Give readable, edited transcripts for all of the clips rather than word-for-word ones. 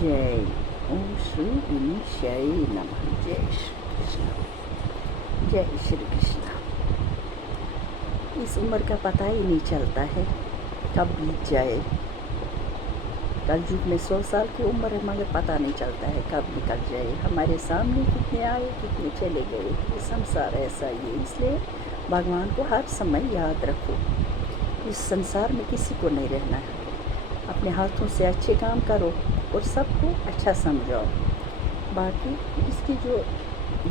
जय ओम श्री गणेशाय नमः। जय श्री कृष्ण। जय श्री कृष्ण। इस उम्र का पता ही नहीं चलता है कब बीत जाए। कलयुग में 100 साल की उम्र है मगर पता नहीं चलता है कब निकल जाए। हमारे सामने कितने आए कितने चले गए। ये संसार ऐसा ही है, इसलिए भगवान को हर समय याद रखो। इस संसार में किसी को नहीं रहना है। अपने हाथों से अच्छे काम करो और सबको अच्छा समझाओ। बाकी इसकी जो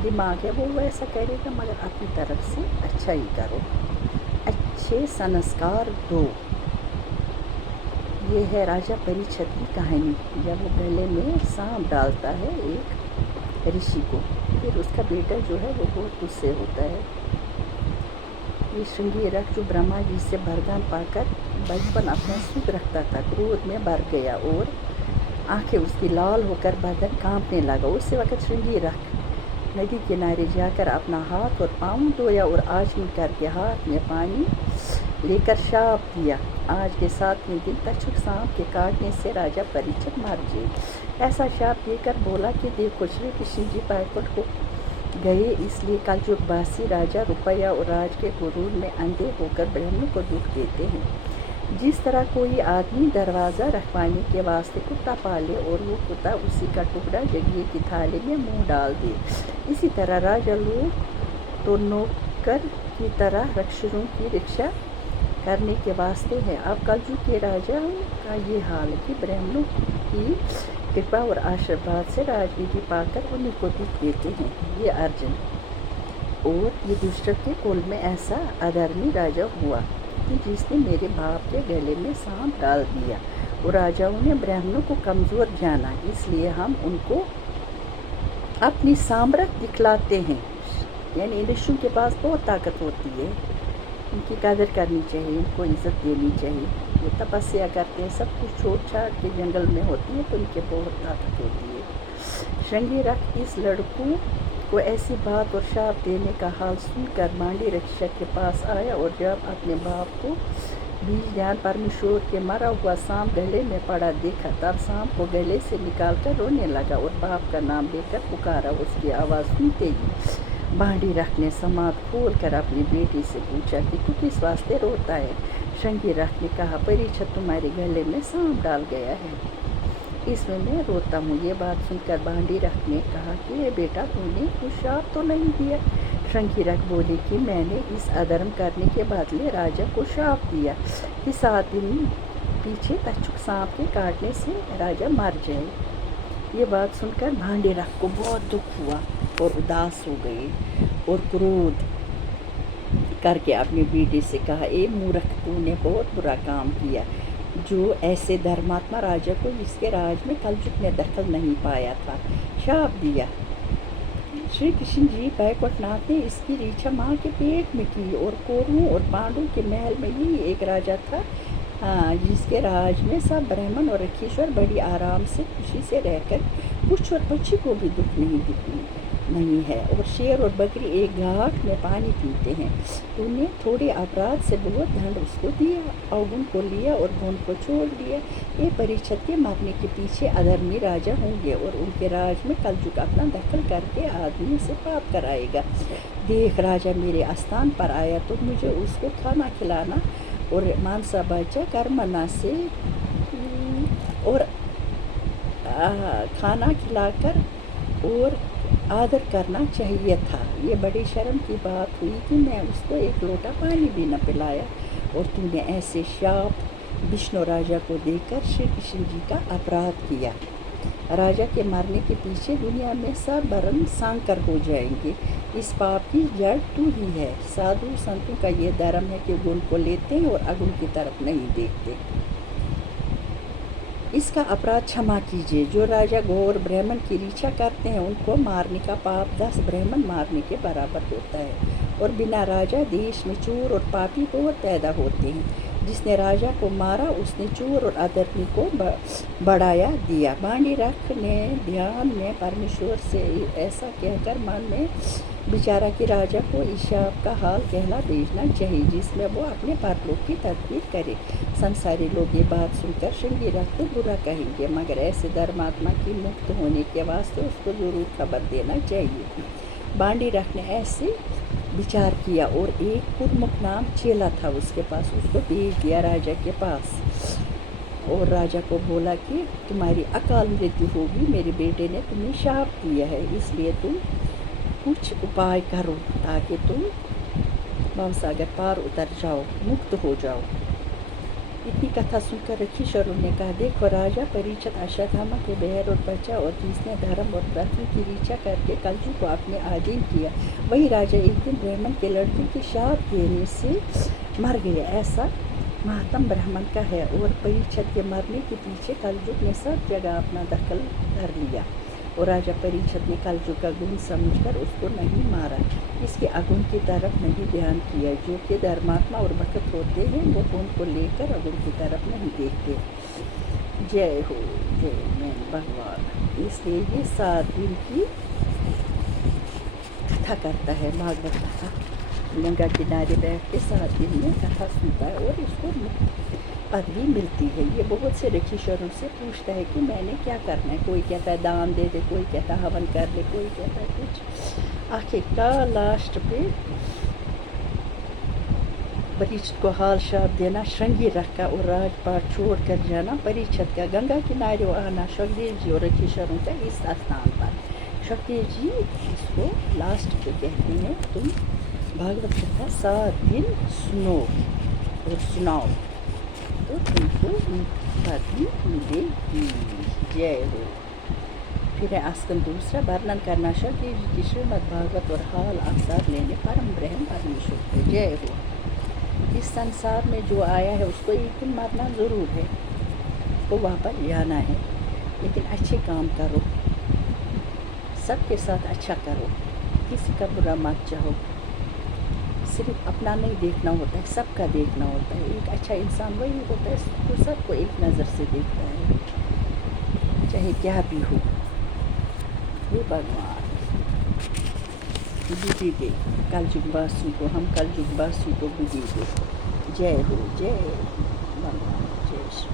दिमाग है वो वैसा करेगा, मगर अपनी तरफ से अच्छा ही करो, अच्छे संस्कार दो। ये है राजा परीक्षित की कहानी। जब वो गले में सांप डालता है एक ऋषि को, फिर उसका बेटा जो है वो बहुत गुस्से होता है। ये श्रृंगी रख जो ब्रह्मा जी से वरदान पाकर बचपन अपना सुख रखता था, क्रोध में भर गया और आंखें उसकी लाल होकर बदन कांपने लगा। उसी वक्त श्रृंगी रख नदी किनारे जाकर अपना हाथ और पाँव धोया और आचमन करके हाथ में पानी लेकर शाप दिया। आज के 7वें दिन तक्षक सांप के काटने से राजा परीक्षित मर गए। ऐसा शाप देकर बोला कि देखो श्री कृष्ण जी बैकुंठ को गए, इसलिए कलयुगवासी राजा रुपया और राज के गुरूर में अंधे होकर ब्रह्म को दुख देते हैं। जिस तरह कोई आदमी दरवाज़ा रखवाने के वास्ते कुत्ता पाले और वो कुत्ता उसी का टुकड़ा जगह की थाली में मुंह डाल दे, इसी तरह राजा लोग तो नौकर की तरह रक्षकों की रक्षा करने के वास्ते है। अब कलयुग के राजा का ये हाल है कि ब्राह्मणों की कृपा और आशीर्वाद से राजनीति पाकर उन्हीं को दुख देते हैं। ये अर्जुन और ये दुष्ट के कुल में ऐसा अधर्मी राजा हुआ कि जिसने मेरे बाप के गले में सांप डाल दिया। और राजाओं ने ब्राह्मणों को कमज़ोर जाना, इसलिए हम उनको अपनी सामर्थ्य दिखलाते हैं। यानी ऋषियों के पास बहुत ताकत होती है, उनकी कदर करनी चाहिए, उनको इज्जत देनी चाहिए। ये तपस्या करते हैं, सब कुछ छोड़ छाड़ के जंगल में होती है, तो उनके बहुत ताकत होती है। श्रृंगी रख इस लड़कों को ऐसी बात और शाप देने का हाल सुनकर मांडी रक्षक के पास आया और जब अपने बाप को बीज ज्ञान परमेश्वर के मरा हुआ सांप गले में पड़ा देखा, तब सांप को गले से निकालकर रोने लगा और बाप का नाम लेकर पुकारा। उसकी आवाज़ सुनते ही बांडी रख ने समाध खोल कर अपनी बेटी से पूछा कि तू किस वास्ते रोता है। श्रृंगी रख ने कहा, परीक्षित तुम्हारे गले में सांप डाल गया है, इसमें मैं रोता हूँ। ये बात सुनकर बांडी रख ने कहा कि ये बेटा तूने कुछ शाप तो नहीं दिया। श्रृंगी रख बोली कि मैंने इस अधर्म करने के बदले राजा को शाप दिया कि 7 दिन पीछे तक्षक सांप के काटने से राजा मर जाए। ये बात सुनकर भांडे रख को बहुत दुख हुआ और उदास हो गए और क्रोध करके अपनी बेटी से कहा, ए मूर्ख, तूने बहुत बुरा काम किया जो ऐसे धर्मात्मा राजा को जिसके राज में कलयुग ने दखल नहीं पाया था शाप दिया। श्री कृष्ण जी बैकुंठनाथ ने इसकी रीछा माँ के पेट में की और कौरवों और पांडवों के महल में ही एक राजा था जिसके राज में सब ब्राह्मण और रखीश्वर बड़ी आराम से खुशी से रहकर कुछ और पक्षी को भी दुख नहीं है। और शेर और बकरी एक घाट में पानी पीते हैं। उन्हें थोड़े अपराध से बहुत दंड उसको दिया, अवगुण को लिया और गुण को छोड़ दिया। ये परीक्षित के मरने के पीछे अधर्मी राजा होंगे और उनके राज में कलयुग अपना दखल करके आदमी से पाप कराएगा। देख, राजा मेरे आस्थान पर आया तो मुझे उसको खाना खिलाना और मांसा बचा कर्मना से और खाना खिलाकर और आदर करना चाहिए था। ये बड़ी शर्म की बात हुई कि मैं उसको एक लोटा पानी भी न पिलाया और तूने ऐसे शाप विष्णु राजा को देकर श्री कृष्ण जी का अपराध किया। राजा के मरने के पीछे दुनिया में सब बरन सांकर हो जाएंगे। इस पाप की जड़ तू ही है। साधु संतों का ये धर्म है कि गुण को लेते हैं और अगुण की तरफ नहीं देखते। इसका अपराध क्षमा कीजिए। जो राजा गौ और ब्राह्मण की रीछा करते हैं उनको मारने का पाप 10 ब्राह्मण मारने के बराबर होता है। और बिना राजा देश में चोर और पापी बहुत पैदा होते हैं। جس نے راجا کو مارا اس نے چور اور ادرمی کو بڑھایا دیا۔ بانڈی رکھ نے دھیان میں پرمیشور سے ایسا کہہ کر من میں بچارا کہ راجا کو ایشاپ کا حال کہلا بھیجنا چاہیے جس میں وہ اپنے پرلوک کی تدبیر کرے۔ سنساری لوگ یہ بات سن کر شرنگی رکھ کو برا کہیں گے، مگر ایسے دھرماتما کی مکت ہونے کے واسطے اس کو ضرور خبر دینا چاہیے۔ بانڈی رکھ نے ایسے بچار کیا اور ایک پرمکھ نام چیلا تھا اس کے پاس، اس کو بھیج دیا راجا کے پاس اور راجا کو بولا کہ تمہاری اکال مرتیو ہوگی، میرے بیٹے نے تمہیں شاپ دیا ہے، اس لیے تم کچھ اپائے کرو تاکہ تم بھوساگر پار اتر جاؤ، مکت ہو جاؤ۔ اتنی کتھا سن کر رکھیشوروں نے کہا، دیکھو راجا پریچت اشواتھاما کے بہر اور بچا اور جس نے دھرم اور پرتھوی کی ریچھا کر کے کلجو کو اپنے آدھین کیا، وہی راجا ایک دن برہمن کے لڑکے کے شاپ دینے سے مر گیا، ایسا مہاتم برہمن کا ہے۔ اور پریچت کے مرنے کے پیچھے کلجگ نے سب جگہ اپنا دخل کر لیا اور راجا پریچت نے کلجگ کا گن سمجھ کر اس کو نہیں مارا، اس کے اگن کی طرف نہیں دھیان کیا۔ جو کہ دھرماتما اور بھکت ہوتے ہیں وہ ان کو لے کر اگن کی طرف نہیں دیکھتے۔ جے ہو جے میں بھگوان۔ اس لیے یہ 7 دن کی کتھا کرتا ہے، بھاگوت کتھا، گنگا کنارے بیٹھ کے 7 دن میں کتھا سنتا ہے اور اس کو پدوی ملتی ہے۔ یہ بہت سے رکھیشوروں سے پوچھتا ہے کہ میں نے کیا کرنا ہے، کوئی کہتا ہے دان دے دے، کوئی کہتا ہے ہون کر لے، کوئی کہتا ہے کچھ۔ آخر کار لاسٹ پہ پریچت کو حال شاپ دینا، شرنگی رکھا اور راج پاٹ چھوڑ کر جانا پریچت کا گنگا کنارے آنا شکدیو جی اور رکھیشوروں کا اس استھان پر۔ شکدیو جی اس کو لاسٹ پہ کہتے ہیں تم بھاگوت کتھا 7 دن سنو اور سناؤ تو تم کو پدوی ملے گی۔ جے ہو۔ پھر ہے اسکند دوسرا، ورنن کرنا شکدیو جی کی شریمد بھاگوت اور حال آثار لینے پرم برہم پرمیشور کو۔ جے ہو۔ اس سنسار میں جو آیا ہے اس کو ایک دن مرنا ضرور ہے، اس کو واپس جانا ہے، لیکن اچھے کام کرو، سب کے ساتھ اچھا کرو، کسی کا برا مت چاہو، صرف اپنا نہیں دیکھنا ہوتا ہے، سب کا دیکھنا ہوتا ہے۔ ایک اچھا انسان وہی ہوتا ہے جو سب کو ایک نظر سے دیکھتا ہے، چاہے کیا بھی ہو۔ یہ بھگوان بدھی دے کلجگ باسیوں کو، ہم کلجگ باسیوں کو بدھی دے۔ جے ہو، جے بھگوان، جے شری